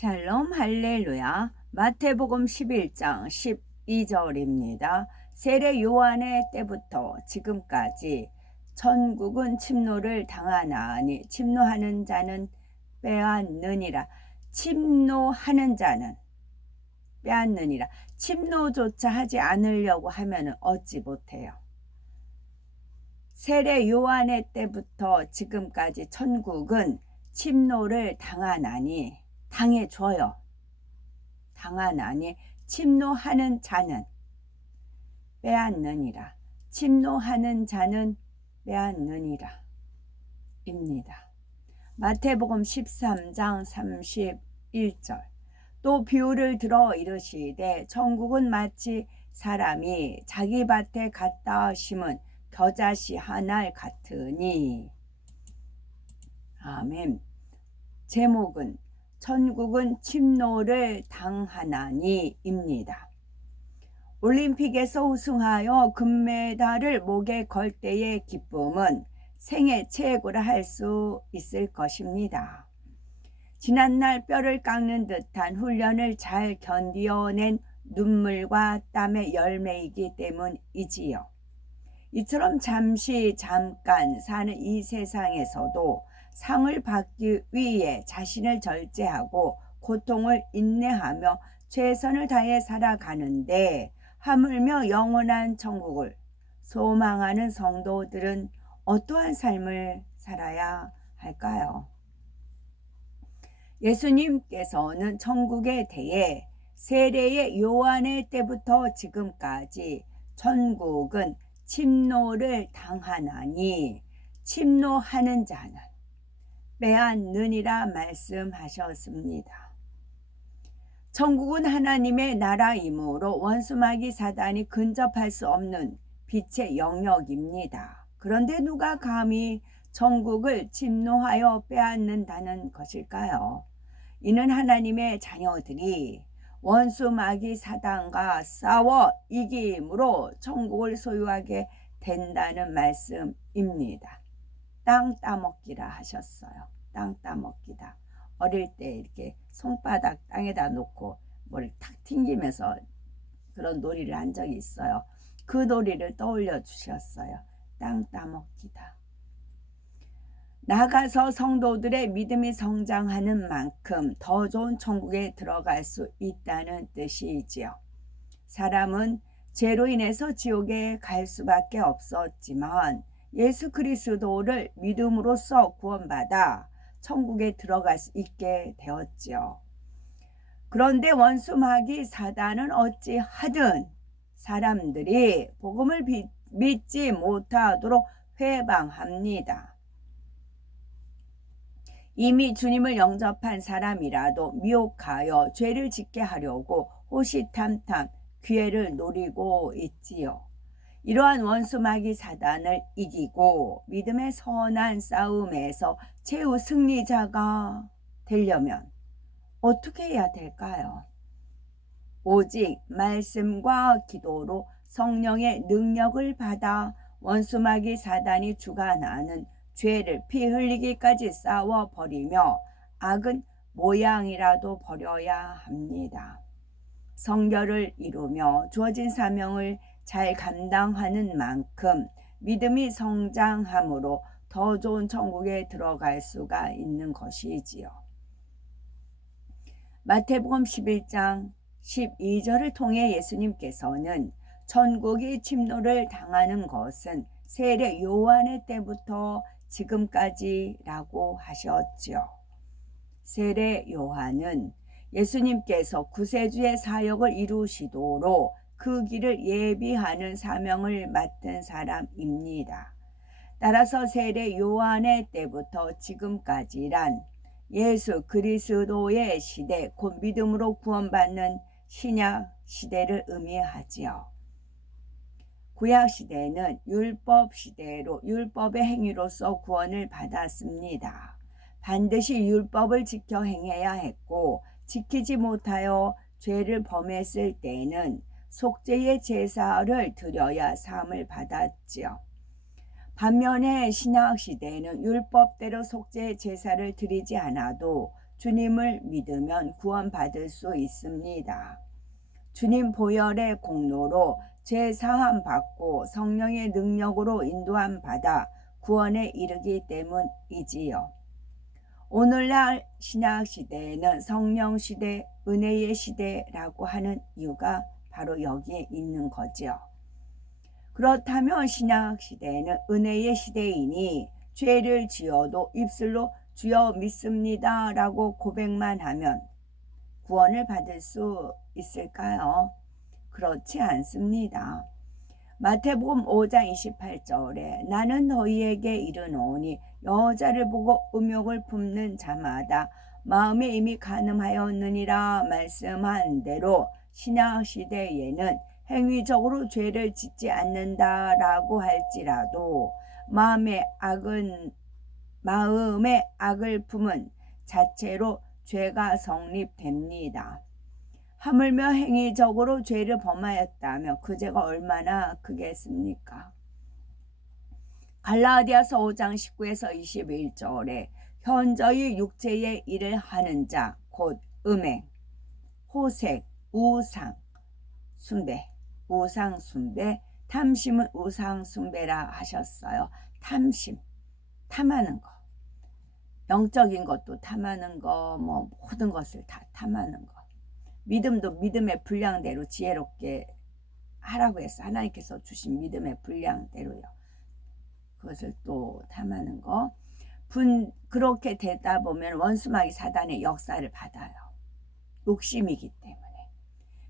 샬롬 할렐루야. 마태복음 11장 12절입니다. 세례 요한의 때부터 지금까지 천국은 침노를 당하나니 침노하는 자는 빼앗느니라. 침노하는 자는 빼앗느니라. 침노조차 하지 않으려고 하면 얻지 못해요. 세례 요한의 때부터 지금까지 천국은 침노를 당하나니 당해줘요. 당하나니 침노하는 자는 빼앗느니라. 침노하는 자는 빼앗느니라 입니다. 마태복음 13장 31절. 또 비유를 들어 이르시되 천국은 마치 사람이 자기 밭에 갖다 심은 겨자씨 하나 같으니. 아멘. 제목은 천국은 침노를 당하나니입니다. 올림픽에서 우승하여 금메달을 목에 걸 때의 기쁨은 생애 최고라 할 수 있을 것입니다. 지난날 뼈를 깎는 듯한 훈련을 잘 견디어낸 눈물과 땀의 열매이기 때문이지요. 이처럼 잠깐 사는 이 세상에서도 상을 받기 위해 자신을 절제하고 고통을 인내하며 최선을 다해 살아가는데 하물며 영원한 천국을 소망하는 성도들은 어떠한 삶을 살아야 할까요? 예수님께서는 천국에 대해 세례의 요한의 때부터 지금까지 천국은 침노를 당하나니 침노하는 자는 빼앗느니라 말씀하셨습니다. 천국은 하나님의 나라이므로 원수마귀 사단이 근접할 수 없는 빛의 영역입니다. 그런데 누가 감히 천국을 침노하여 빼앗는다는 것일까요? 이는 하나님의 자녀들이 원수마귀 사단과 싸워 이김으로 천국을 소유하게 된다는 말씀입니다. 땅 따먹기라 하셨어요. 땅 따먹기다. 어릴 때 이렇게 손바닥 땅에다 놓고 머리를 탁 튕기면서 그런 놀이를 한 적이 있어요. 그 놀이를 떠올려 주셨어요. 땅 따먹기다. 나가서 성도들의 믿음이 성장하는 만큼 더 좋은 천국에 들어갈 수 있다는 뜻이지요. 사람은 죄로 인해서 지옥에 갈 수밖에 없었지만 예수 그리스도를 믿음으로써 구원받아 천국에 들어갈 수 있게 되었지요. 그런데 원수마귀 사단은 어찌하든 사람들이 복음을 믿지 못하도록 회방합니다. 이미 주님을 영접한 사람이라도 미혹하여 죄를 짓게 하려고 호시탐탐 기회를 노리고 있지요. 이러한 원수마귀 사단을 이기고 믿음의 선한 싸움에서 최후 승리자가 되려면 어떻게 해야 될까요? 오직 말씀과 기도로 성령의 능력을 받아 원수마귀 사단이 주관하는 죄를 피 흘리기까지 싸워버리며 악은 모양이라도 버려야 합니다. 성결을 이루며 주어진 사명을 잘 감당하는 만큼 믿음이 성장함으로 더 좋은 천국에 들어갈 수가 있는 것이지요. 마태복음 11장 12절을 통해 예수님께서는 천국이 침노를 당하는 것은 세례 요한의 때부터 지금까지라고 하셨죠. 세례 요한은 예수님께서 구세주의 사역을 이루시도록 그 길을 예비하는 사명을 맡은 사람입니다. 따라서 세례 요한의 때부터 지금까지란 예수 그리스도의 시대, 곧 믿음으로 구원받는 신약 시대를 의미하지요. 구약 시대는 율법 시대로 율법의 행위로서 구원을 받았습니다. 반드시 율법을 지켜 행해야 했고 지키지 못하여 죄를 범했을 때는 속죄의 제사를 드려야 사함을 받았지요. 반면에 신약 시대에는 율법대로 속죄 제사를 드리지 않아도 주님을 믿으면 구원받을 수 있습니다. 주님 보혈의 공로로 죄 사함 받고 성령의 능력으로 인도함 받아 구원에 이르기 때문이지요. 오늘날 신약 시대에는 성령 시대, 은혜의 시대라고 하는 이유가 바로 여기에 있는 거죠. 그렇다면 신약 시대에는 은혜의 시대이니 죄를 지어도 입술로 주여 믿습니다 라고 고백만 하면 구원을 받을 수 있을까요? 그렇지 않습니다. 마태복음 5장 28절에 나는 너희에게 이르노니 여자를 보고 음욕을 품는 자마다 마음에 이미 간음하였느니라 말씀한 대로 신약 시대에는 행위적으로 죄를 짓지 않는다라고 할지라도 마음의 악을 품은 자체로 죄가 성립됩니다. 하물며 행위적으로 죄를 범하였다면 그 죄가 얼마나 크겠습니까? 갈라디아서 5장 19에서 21절에 현저히 육체의 일을 하는 자 곧 음행, 호색, 우상, 숭배, 우상 숭배, 탐심은 우상 숭배라 하셨어요. 탐심, 탐하는 거, 영적인 것도 탐하는 거, 모든 것을 다 탐하는 거. 믿음도 믿음의 분량대로 지혜롭게 하라고 해서 하나님께서 주신 믿음의 분량대로요. 그것을 또 탐하는 거. 그렇게 되다 보면 원수마귀 사단의 역사를 받아요. 욕심이기 때문에.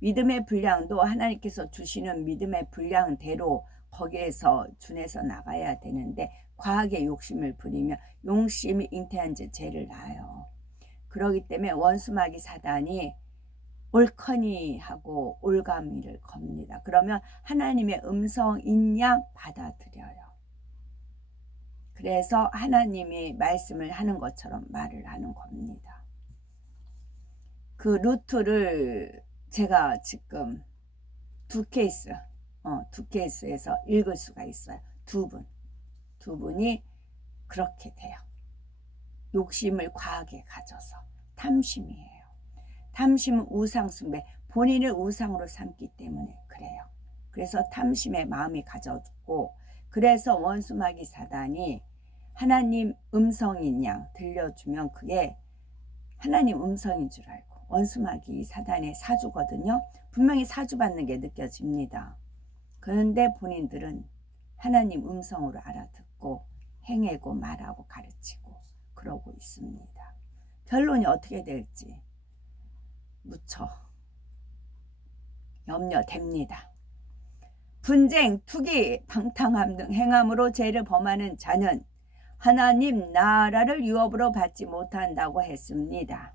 믿음의 분량도 하나님께서 주시는 믿음의 분량대로 거기에서 준해서 나가야 되는데 과하게 욕심을 부리면 욕심이 잉태한 죄를 낳아요. 그렇기 때문에 원수마귀 사단이 옳거니 하고 올가미를 겁니다. 그러면 하나님의 음성인 양 받아들여요. 그래서 하나님이 말씀을 하는 것처럼 말을 하는 겁니다. 그 루트를 제가 지금 두 케이스에서 읽을 수가 있어요. 두 분이 그렇게 돼요. 욕심을 과하게 가져서 탐심이에요. 탐심은 우상숭배, 본인을 우상으로 삼기 때문에 그래요. 그래서 탐심의 마음이 가져졌고, 그래서 원수마귀 사단이 하나님 음성인 양 들려주면 그게 하나님 음성인 줄 알고, 원수마귀 사단의 사주거든요. 분명히 사주받는 게 느껴집니다. 그런데 본인들은 하나님 음성으로 알아듣고 행하고 말하고 가르치고 그러고 있습니다. 결론이 어떻게 될지 무척 염려됩니다. 분쟁, 투기, 방탕함 등 행함으로 죄를 범하는 자는 하나님 나라를 유업으로 받지 못한다고 했습니다.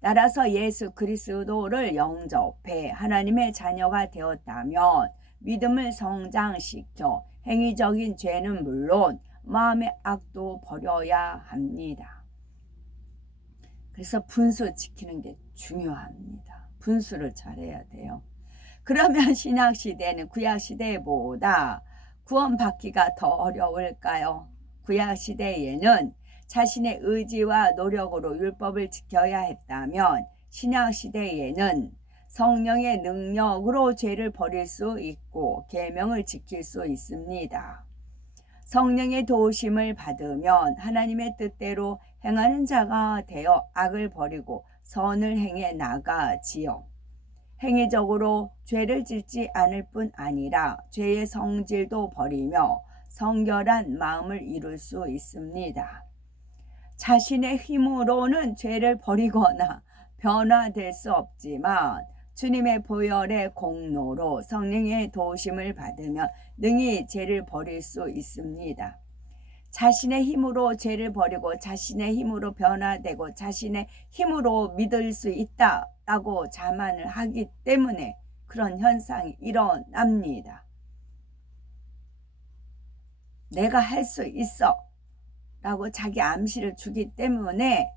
따라서 예수 그리스도를 영접해 하나님의 자녀가 되었다면 믿음을 성장시켜 행위적인 죄는 물론 마음의 악도 버려야 합니다. 그래서 분수 지키는 게 중요합니다. 분수를 잘해야 돼요. 그러면 신약시대는 구약시대보다 구원받기가 더 어려울까요? 구약시대에는 자신의 의지와 노력으로 율법을 지켜야 했다면 신약시대에는 성령의 능력으로 죄를 버릴 수 있고 계명을 지킬 수 있습니다. 성령의 도우심을 받으면 하나님의 뜻대로 행하는 자가 되어 악을 버리고 선을 행해 나가지요. 행위적으로 죄를 짓지 않을 뿐 아니라 죄의 성질도 버리며 성결한 마음을 이룰 수 있습니다. 자신의 힘으로는 죄를 버리거나 변화될 수 없지만 주님의 보혈의 공로로 성령의 도우심을 받으면 능히 죄를 버릴 수 있습니다. 자신의 힘으로 죄를 버리고 자신의 힘으로 변화되고 자신의 힘으로 믿을 수 있다라고 자만을 하기 때문에 그런 현상이 일어납니다. 내가 할 수 있어 라고 자기 암시를 주기 때문에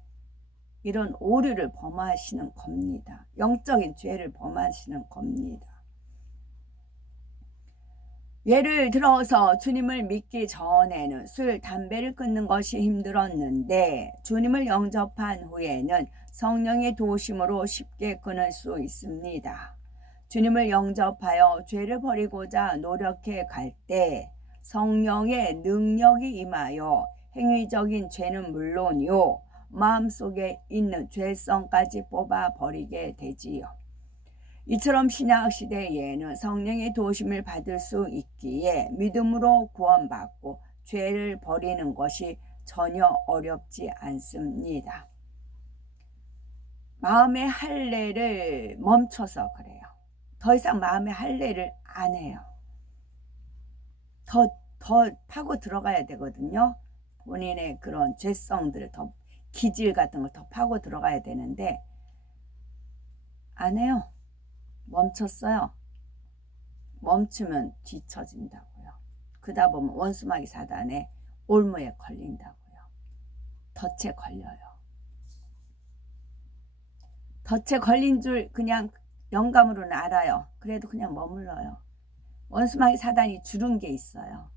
이런 오류를 범하시는 겁니다. 영적인 죄를 범하시는 겁니다. 예를 들어서 주님을 믿기 전에는 술, 담배를 끊는 것이 힘들었는데 주님을 영접한 후에는 성령의 도우심으로 쉽게 끊을 수 있습니다. 주님을 영접하여 죄를 버리고자 노력해 갈 때 성령의 능력이 임하여 행위적인 죄는 물론이요 마음속에 있는 죄성까지 뽑아 버리게 되지요. 이처럼 신약시대에는 성령의 도우심을 받을 수 있기에 믿음으로 구원받고 죄를 버리는 것이 전혀 어렵지 않습니다. 마음의 할례를 멈춰서 그래요. 더 이상 마음의 할례를 안 해요. 더 파고 들어가야 되거든요. 본인의 그런 죄성들을 더, 기질 같은 걸 더 파고 들어가야 되는데 안 해요. 멈췄어요. 멈추면 뒤처진다고요. 그러다 보면 원수마귀 사단에 올무에 걸린다고요. 덫에 걸려요. 덫에 걸린 줄 그냥 영감으로는 알아요. 그래도 그냥 머물러요. 원수마귀 사단이 주는 게 있어요.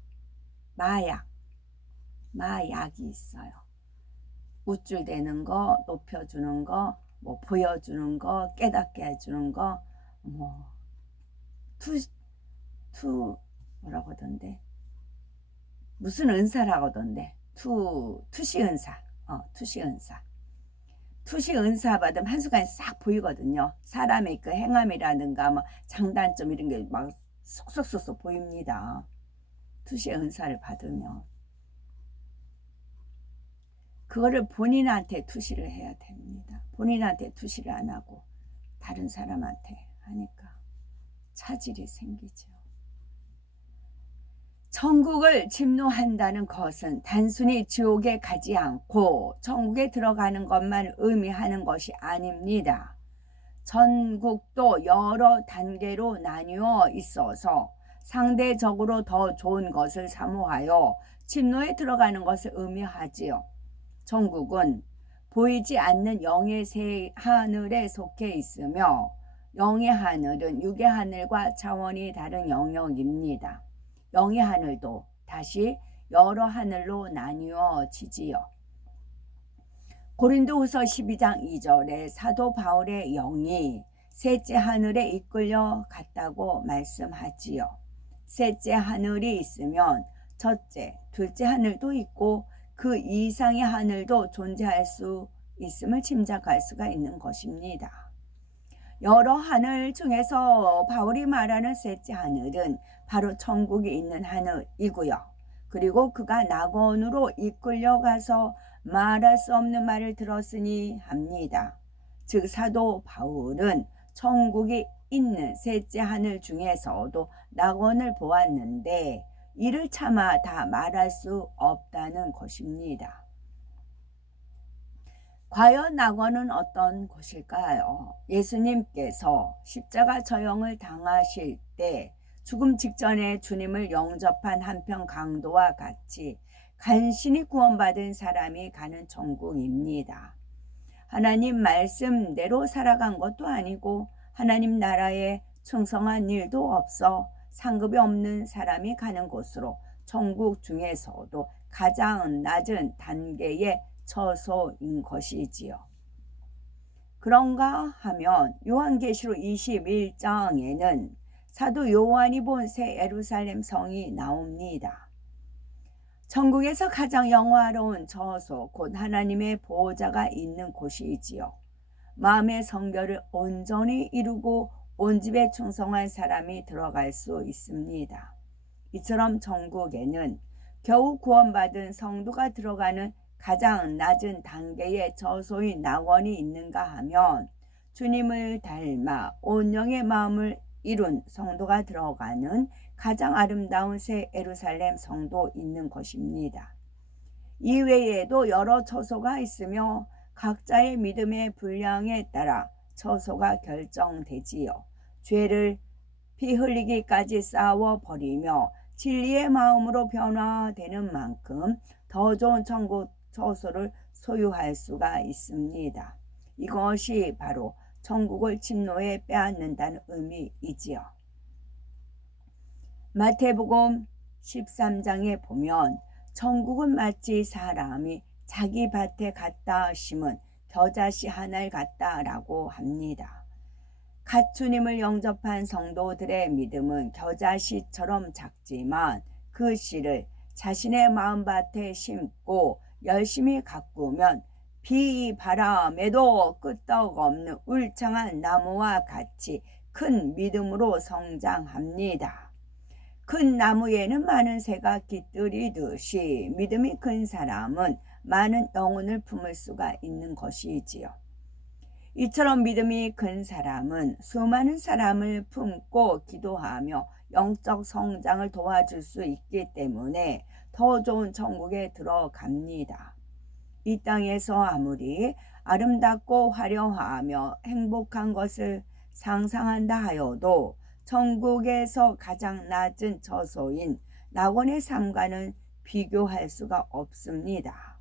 마약이 있어요. 우쭐대는 거, 높여주는 거, 뭐 보여주는 거, 깨닫게 해주는 거, 뭐 뭐라고 하던데, 무슨 은사라고 하던데, 투시 은사, 투시 은사 받으면 한순간에 싹 보이거든요. 사람의 그 행함이라든가 뭐 장단점 이런 게 막 쏙쏙쏙 보입니다. 투시 은사를 받으면 그거를 본인한테 투시를 해야 됩니다. 본인한테 투시를 안 하고 다른 사람한테 하니까 차질이 생기죠. 천국을 침노한다는 것은 단순히 지옥에 가지 않고 천국에 들어가는 것만 의미하는 것이 아닙니다. 천국도 여러 단계로 나뉘어 있어서 상대적으로 더 좋은 것을 사모하여 침노에 들어가는 것을 의미하지요. 천국은 보이지 않는 영의 새 하늘에 속해 있으며 영의 하늘은 육의 하늘과 차원이 다른 영역입니다. 영의 하늘도 다시 여러 하늘로 나뉘어지지요. 고린도후서 12장 2절에 사도 바울의 영이 셋째 하늘에 이끌려 갔다고 말씀하지요. 셋째 하늘이 있으면 첫째, 둘째 하늘도 있고 그 이상의 하늘도 존재할 수 있음을 짐작할 수가 있는 것입니다. 여러 하늘 중에서 바울이 말하는 셋째 하늘은 바로 천국이 있는 하늘이고요. 그리고 그가 낙원으로 이끌려가서 말할 수 없는 말을 들었으니 합니다. 즉 사도 바울은 천국이 있는 셋째 하늘 중에서도 낙원을 보았는데 이를 차마 다 말할 수 없다는 것입니다. 과연 낙원은 어떤 곳일까요? 예수님께서 십자가 저형을 당하실 때 죽음 직전에 주님을 영접한 한편 강도와 같이 간신히 구원받은 사람이 가는 천국입니다. 하나님 말씀대로 살아간 것도 아니고 하나님 나라에 충성한 일도 없어 상급이 없는 사람이 가는 곳으로 천국 중에서도 가장 낮은 단계의 처소인 것이지요. 그런가 하면 요한계시록 21장에는 사도 요한이 본 새 예루살렘 성이 나옵니다. 천국에서 가장 영화로운 처소, 곧 하나님의 보호자가 있는 곳이지요. 마음의 성결을 온전히 이루고 온 집에 충성한 사람이 들어갈 수 있습니다. 이처럼 천국에는 겨우 구원받은 성도가 들어가는 가장 낮은 단계의 저소인 낙원이 있는가 하면 주님을 닮아 온 영의 마음을 이룬 성도가 들어가는 가장 아름다운 새 예루살렘 성도 있는 것입니다. 이외에도 여러 처소가 있으며 각자의 믿음의 분량에 따라 처소가 결정되지요. 죄를 피 흘리기까지 싸워버리며 진리의 마음으로 변화되는 만큼 더 좋은 천국 처소를 소유할 수가 있습니다. 이것이 바로 천국을 침노에 빼앗는다는 의미이지요. 마태복음 13장에 보면 천국은 마치 사람이 자기 밭에 갖다 심은 겨자씨 하나를 같다라고 합니다. 갓 주님을 영접한 성도들의 믿음은 겨자씨처럼 작지만 그 씨를 자신의 마음밭에 심고 열심히 가꾸면 비 바람에도 끄떡없는 울창한 나무와 같이 큰 믿음으로 성장합니다. 큰 나무에는 많은 새가 깃들이듯이 믿음이 큰 사람은 많은 영혼을 품을 수가 있는 것이지요. 이처럼 믿음이 큰 사람은 수많은 사람을 품고 기도하며 영적 성장을 도와줄 수 있기 때문에 더 좋은 천국에 들어갑니다. 이 땅에서 아무리 아름답고 화려하며 행복한 것을 상상한다 하여도 천국에서 가장 낮은 처소인 낙원의 삶과는 비교할 수가 없습니다.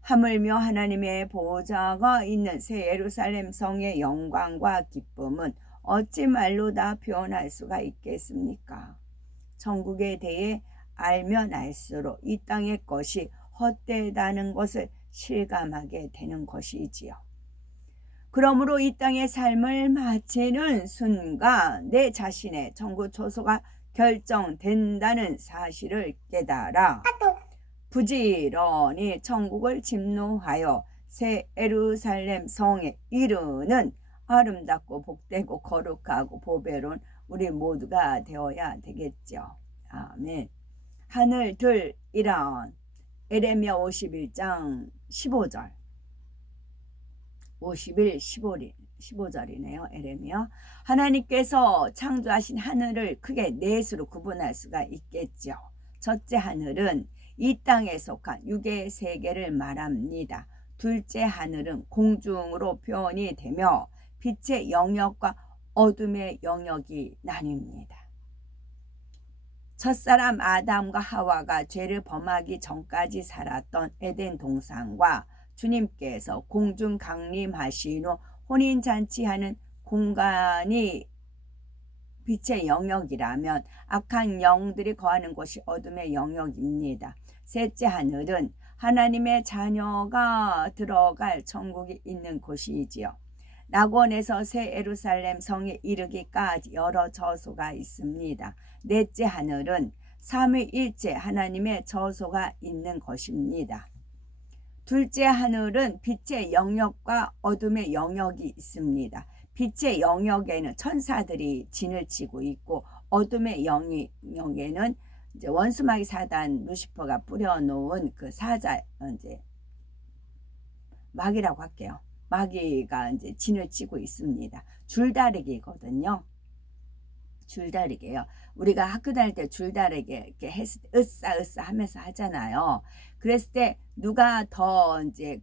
하물며 하나님의 보호자가 있는 새 예루살렘 성의 영광과 기쁨은 어찌 말로 다 표현할 수가 있겠습니까? 천국에 대해 알면 알수록 이 땅의 것이 헛되다는 것을 실감하게 되는 것이지요. 그러므로 이 땅의 삶을 마치는 순간 내 자신의 천국 처소가 결정된다는 사실을 깨달아 부지런히 천국을 침노하여 새 예루살렘 성에 이르는 아름답고 복되고 거룩하고 보배로운 우리 모두가 되어야 되겠죠. 아멘. 하늘들이란 에레미야 51장 15절 51, 15절이네요. 에레미야. 하나님께서 창조하신 하늘을 크게 넷으로 구분할 수가 있겠죠. 첫째 하늘은 이 땅에 속한 육의 세계를 말합니다. 둘째 하늘은 공중으로 표현이 되며 빛의 영역과 어둠의 영역이 나뉩니다. 첫사람 아담과 하와가 죄를 범하기 전까지 살았던 에덴 동산과 주님께서 공중 강림하신 후 혼인잔치하는 공간이 빛의 영역이라면 악한 영들이 거하는 곳이 어둠의 영역입니다. 셋째 하늘은 하나님의 자녀가 들어갈 천국이 있는 곳이지요. 낙원에서 새 예루살렘 성에 이르기까지 여러 저소가 있습니다. 넷째 하늘은 삼위일체 하나님의 저소가 있는 것입니다. 둘째 하늘은 빛의 영역과 어둠의 영역이 있습니다. 빛의 영역에는 천사들이 진을 치고 있고 어둠의 영역에는 이제 원수마귀 사단 루시퍼가 뿌려놓은 그 사자 이제 마귀라고 할게요. 마귀가 이제 진을 치고 있습니다. 줄다리기거든요. 줄다리기예요. 우리가 학교 다닐 때 줄다리기 이렇게 했을 때 으싸 하면서 하잖아요. 그랬을 때 누가 더 이제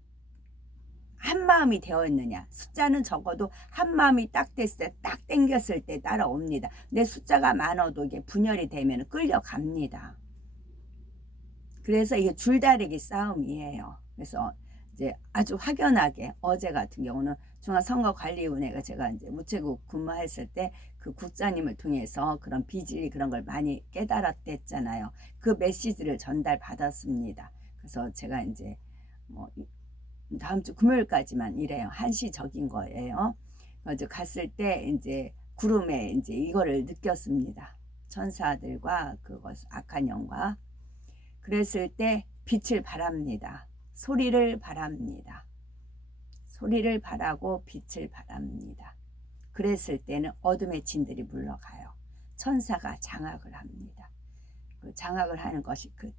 한 마음이 되어 있느냐. 숫자는 적어도 한 마음이 딱 됐을 때, 딱 땡겼을 때 따라옵니다. 근데 숫자가 많아도 이게 분열이 되면 끌려갑니다. 그래서 이게 줄다리기 싸움이에요. 그래서 이제 아주 확연하게 어제 같은 경우는 중앙선거관리위원회가 제가 이제 우체국 근무했을 때 그 국장님을 통해서 그런 비질이 그런 걸 많이 깨달았댔잖아요. 그 메시지를 전달받았습니다. 그래서 제가 이제 뭐 다음 주 금요일까지만 일해요. 한시적인 거예요. 그래서 갔을 때 이제 구름에 이제 이거를 느꼈습니다. 천사들과 그것 악한 영과. 그랬을 때 빛을 바랍니다. 소리를 바랍니다. 소리를 바라고 빛을 바랍니다. 그랬을 때는 어둠의 진들이 물러가요. 천사가 장악을 합니다. 그 장악을 하는 것이 그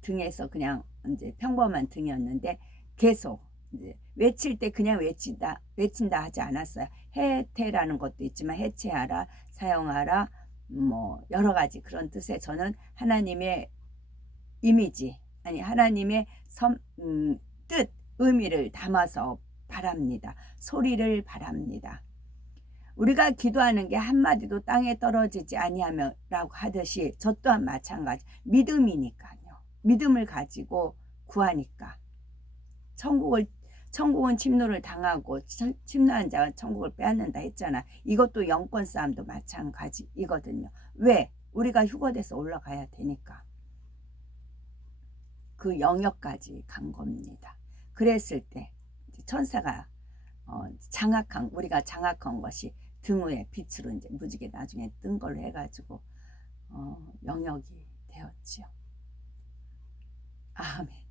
등에서 그냥 이제 평범한 등이었는데 계속 이제 외칠 때 그냥 외친다 하지 않았어요. 해태라는 것도 있지만 해체하라, 사용하라, 뭐 여러 가지 그런 뜻에 저는 하나님의 이미지 아니 하나님의 뜻 의미를 담아서 바랍니다. 소리를 바랍니다. 우리가 기도하는 게 한마디도 땅에 떨어지지 아니하며라고 하듯이 저 또한 마찬가지 믿음이니까요. 믿음을 가지고 구하니까 천국은 침노를 당하고 침노한 자가 천국을 빼앗는다 했잖아. 이것도 영권 싸움도 마찬가지이거든요. 왜? 우리가 휴거돼서 올라가야 되니까 그 영역까지 간 겁니다. 그랬을 때 천사가 장악한, 우리가 장악한 것이 등 위에 빛으로 이제 무지개 나중에 뜬 걸로 해가지고 영역이 되었지요. 아멘.